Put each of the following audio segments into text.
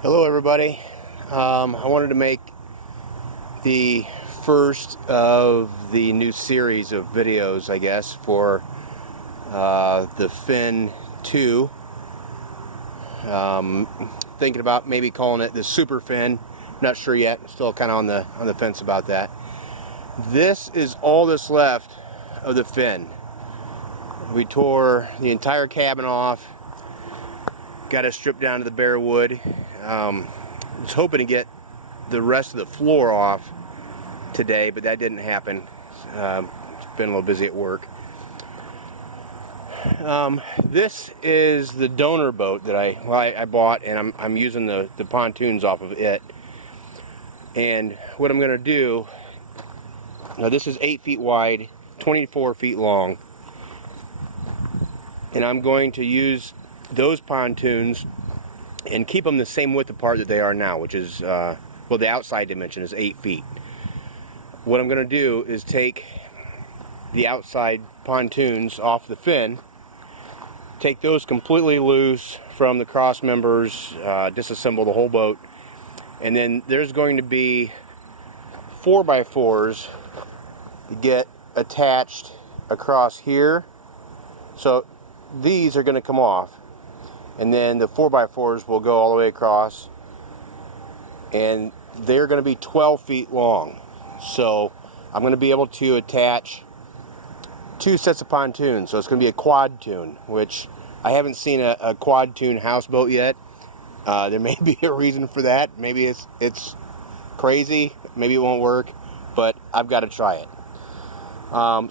Hello everybody. I wanted to make the first of the new series of videos, I guess, for the Fin 2. Thinking about maybe calling it the Super Fin. Not sure yet. Still kind of on the fence about that. This is all that's left of the fin. We tore the entire cabin off. Got it stripped down to the bare wood. Was hoping to get the rest of the floor off today, but that didn't happen. It's been a little busy at work. This is the donor boat that I bought, and I'm using the pontoons off of it. And what I'm going to do, now this is 8 feet wide, 24 feet long, and I'm going to use those pontoons and keep them the same width apart that they are now, which is, well, the outside dimension is 8 feet. What I'm going to do is take the outside pontoons off the fin, take those completely loose from the cross members, disassemble the whole boat, and then there's going to be 4x4s that get attached across here. So these are going to come off, and then the 4x4s will go all the way across, and they're going to be 12 feet long. So I'm going to be able to attach 2 sets of pontoons. So it's going to be a Quad-toon, which I haven't seen a Quad-toon houseboat yet. There may be a reason for that. Maybe it's crazy. Maybe it won't work, but I've got to try it.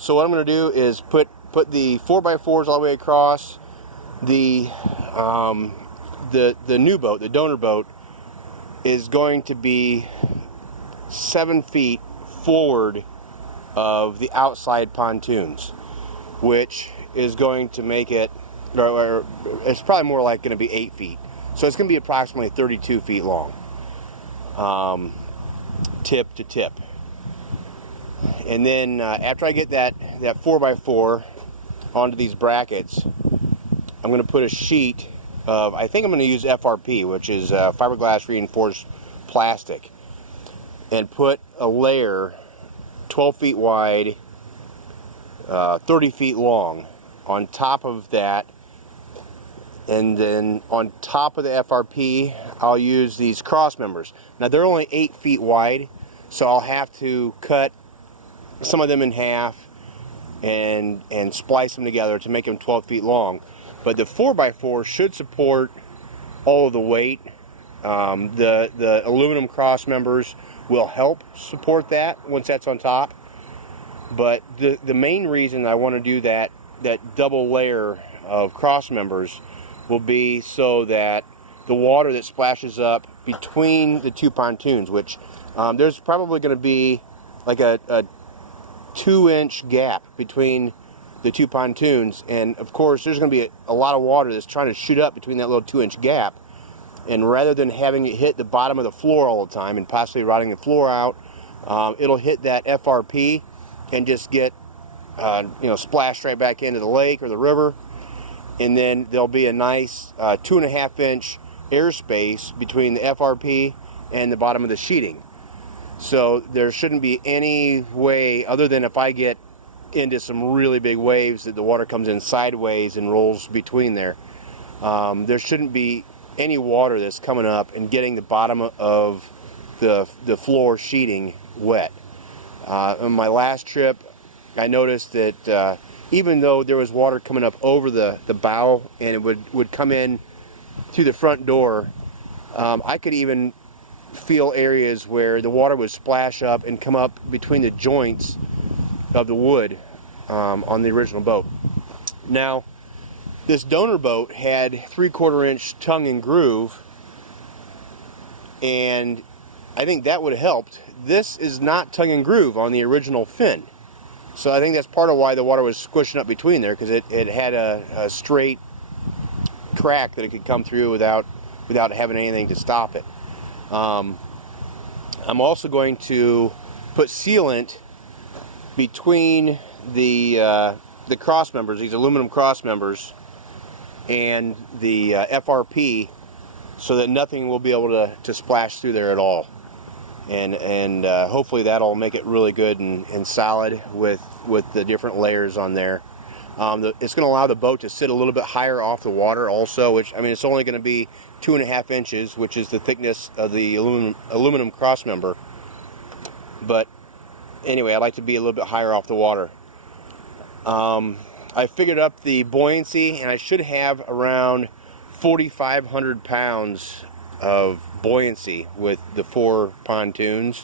So what I'm going to do is put the 4x4s all the way across. The new boat, the donor boat, is going to be 7 feet forward of the outside pontoons, which is going to make it, or it's probably more like going to be 8 feet. So it's going to be approximately 32 feet long, tip to tip. And then after I get that 4x4 onto these brackets, I'm going to put a sheet of, I think I'm going to use FRP, which is fiberglass reinforced plastic, and put a layer 12 feet wide, 30 feet long on top of that. And then on top of the FRP, I'll use these cross members. Now they're only 8 feet wide, so I'll have to cut some of them in half and splice them together to make them 12 feet long. But the 4x4 should support all of the weight. The aluminum cross members will help support that once that's on top. But the main reason I want to do that double layer of cross members will be so that the water that splashes up between the 2 pontoons, which there's probably going to be like a 2-inch gap between the 2 pontoons, and of course there's going to be a lot of water that's trying to shoot up between that little 2-inch gap, and rather than having it hit the bottom of the floor all the time and possibly rotting the floor out, it'll hit that FRP and just get splashed right back into the lake or the river, and then there'll be a nice 2.5-inch airspace between the FRP and the bottom of the sheeting. So there shouldn't be any way, other than if I get into some really big waves, that the water comes in sideways and rolls between there. There shouldn't be any water that's coming up and getting the bottom of the floor sheeting wet. On my last trip, I noticed that even though there was water coming up over the bow, and it would come in through the front door, I could even feel areas where the water would splash up and come up between the joints of the wood on the original boat. Now, this donor boat had 3/4-inch tongue and groove, and I think that would have helped. This is not tongue and groove on the original fin, so I think that's part of why the water was squishing up between there, because it had a straight crack that it could come through without having anything to stop it. I'm also going to put sealant between the cross members, these aluminum cross members, and the FRP, so that nothing will be able to splash through there at all. And hopefully that'll make it really good and solid with the different layers on there. It's going to allow the boat to sit a little bit higher off the water also, which, I mean, it's only going to be 2.5 inches, which is the thickness of the aluminum cross member. But anyway, I like to be a little bit higher off the water. I figured up the buoyancy, and I should have around 4,500 pounds of buoyancy with the 4 pontoons,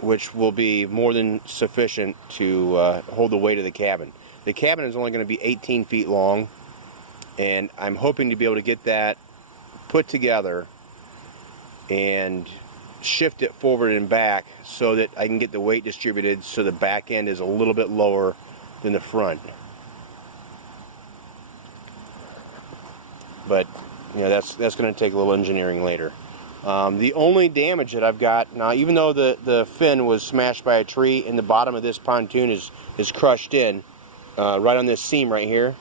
which will be more than sufficient to hold the weight of the cabin. The cabin is only going to be 18 feet long, and I'm hoping to be able to get that put together and shift it forward and back so that I can get the weight distributed so the back end is a little bit lower than the front. But you know, that's going to take a little engineering later. The only damage that I've got now, even though the fin was smashed by a tree and the bottom of this pontoon is crushed in right on this seam right here,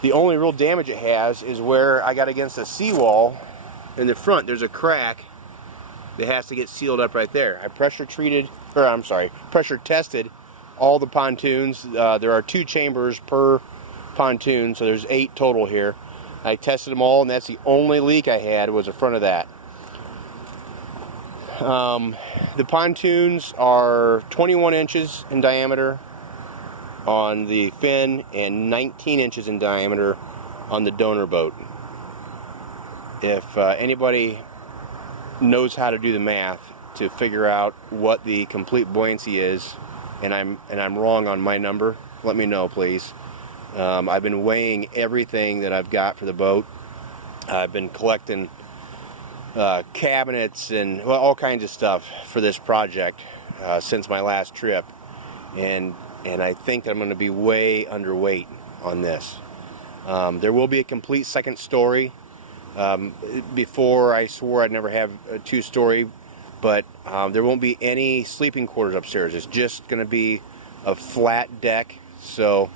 the only real damage it has is where I got against a seawall in the front. There's a crack that has to get sealed up right there. I pressure tested all the pontoons. There are 2 chambers per pontoon, so there's 8 total here. I tested them all, and that's the only leak I had was the front of that. The pontoons are 21 inches in diameter on the fin and 19 inches in diameter on the donor boat. If anybody knows how to do the math to figure out what the complete buoyancy is, and I'm wrong on my number, let me know, please. I've been weighing everything that I've got for the boat. I've been collecting cabinets and all kinds of stuff for this project since my last trip, and I think that I'm going to be way underweight on this. There will be a complete second story. Before I swore I'd never have a 2-story, but there won't be any sleeping quarters upstairs. It's just going to be a flat deck. So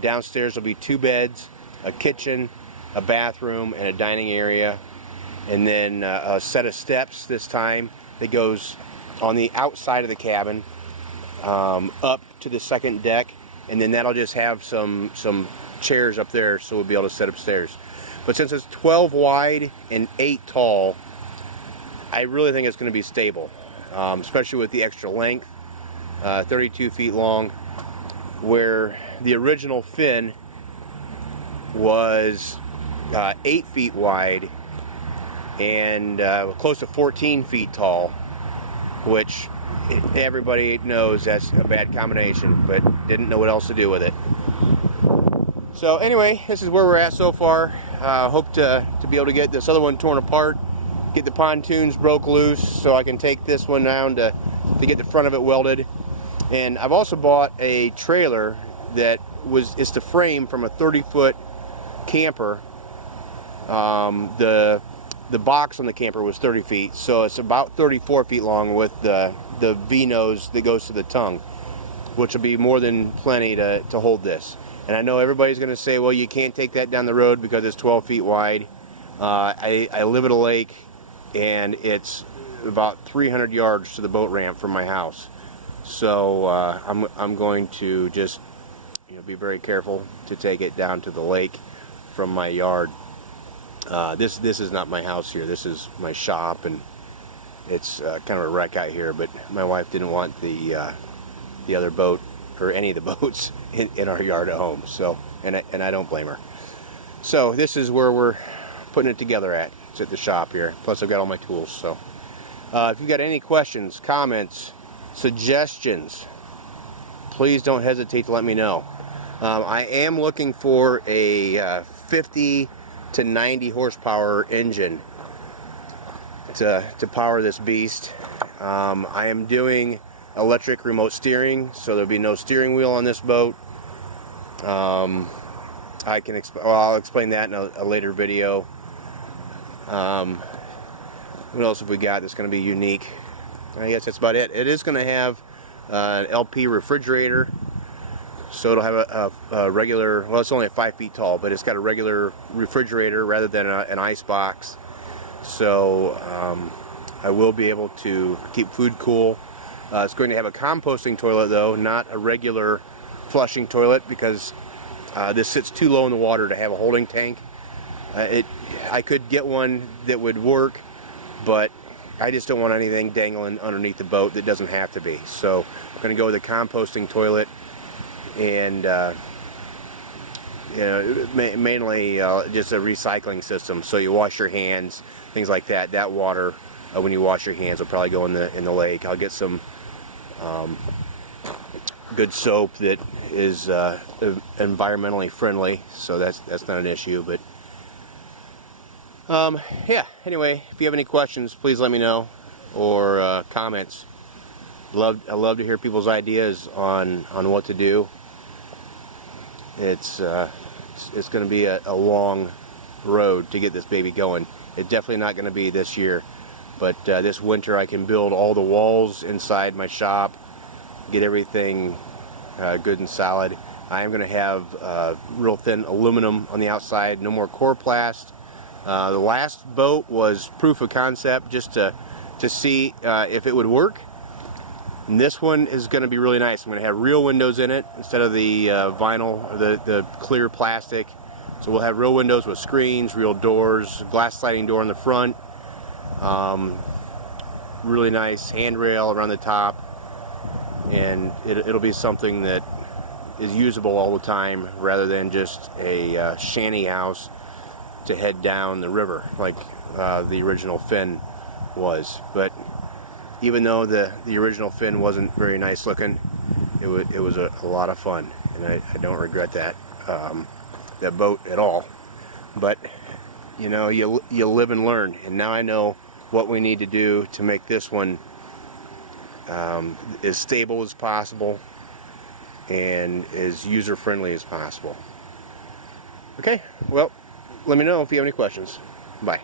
downstairs will be 2 beds, a kitchen, a bathroom, and a dining area, and then a set of steps this time that goes on the outside of the cabin up to the second deck, and then that'll just have some chairs up there so we'll be able to sit upstairs. But since it's 12 wide and 8 tall, I really think it's going to be stable, especially with the extra length, 32 feet long, where the original fin was 8 feet wide and close to 14 feet tall, which everybody knows that's a bad combination, but didn't know what else to do with it. So anyway, this is where we're at so far. Hope to be able to get this other one torn apart, get the pontoons broke loose so I can take this one down to get the front of it welded. And I've also bought a trailer that is the frame from a 30-foot camper. The box on the camper was 30 feet, so it's about 34 feet long with the V-nose that goes to the tongue, which will be more than plenty to hold this. And I know everybody's going to say, well, you can't take that down the road because it's 12 feet wide. I live at a lake, and it's about 300 yards to the boat ramp from my house. So I'm going to just be very careful to take it down to the lake from my yard. This is not my house here. This is my shop, and it's kind of a wreck out here. But my wife didn't want the other boat or any of the boats in our yard at home. So and I don't blame her. So this is where we're putting it together at. It's at the shop here. Plus I've got all my tools. So if you've got any questions, comments, suggestions, please don't hesitate to let me know. I am looking for a 50 to 90 horsepower engine to power this beast. I am doing electric remote steering, so there'll be no steering wheel on this boat. I'll explain that in a later video. What else have we got that's going to be unique? I guess that's about it. It is going to have an LP refrigerator, So it'll have a regular, well, it's only 5 feet tall, but it's got a regular refrigerator rather than an ice box. So I will be able to keep food cool. It's going to have a composting toilet though, not a regular flushing toilet, because this sits too low in the water to have a holding tank. I could get one that would work, but I just don't want anything dangling underneath the boat that doesn't have to be. So I'm going to go with a composting toilet, and you know, mainly just a recycling system. So you wash your hands, things like that. That water, when you wash your hands, will probably go in the lake. I'll get some good soap that is environmentally friendly, so that's not an issue. But yeah, anyway, if you have any questions, please let me know, or comments. I love to hear people's ideas on what to do. It's going to be a long road to get this baby going. It's definitely not going to be this year, but this winter I can build all the walls inside my shop, get everything good and solid. I am going to have real thin aluminum on the outside, no more coroplast. The last boat was proof of concept, just to see if it would work. And this one is going to be really nice. I'm going to have real windows in it instead of the vinyl, or the clear plastic. So we'll have real windows with screens, real doors, glass sliding door in the front, really nice handrail around the top, and it'll be something that is usable all the time rather than just a shanty house to head down the river like the original Finn was. But even though the original Finn wasn't very nice looking, it was a lot of fun, and I don't regret that boat at all. But you know, you live and learn, and now I know what we need to do to make this one as stable as possible and as user-friendly as possible. Okay, well, let me know if you have any questions. Bye.